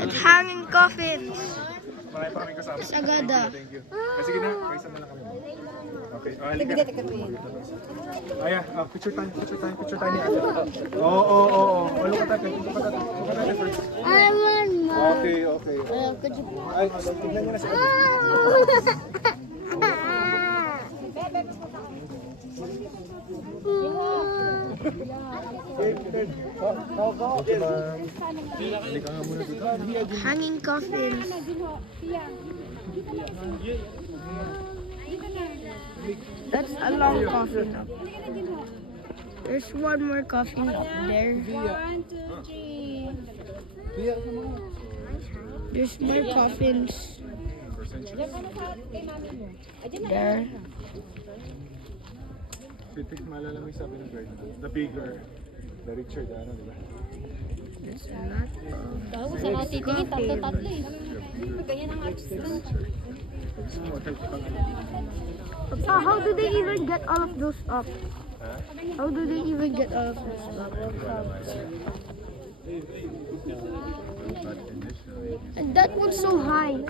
At hanging coffins. Marami pa kami kasama. Sagada. Thank you. Sige na, paisa mo lang kami. Okay, halika na. Aya, picture time ni Ate. Oo. Look at that. Look at that first. I want more. Okay. Could you... Ay, tignan niyo na si Ate. Halika nga muna dito. Hanging coffins. That's a long coffin up. There's one more coffin up there. 1, 2, 3. There's more coffins there. Sweet, maalala mo yung sabi ng bird. The bigger, the richer the ano, di ba? There's a lot of... Daw, sa natitingin, tatlo-tatlo eh. Ganyan ang artist. So how do they even get all of those up? How do they even get all of those up? And that one's so high.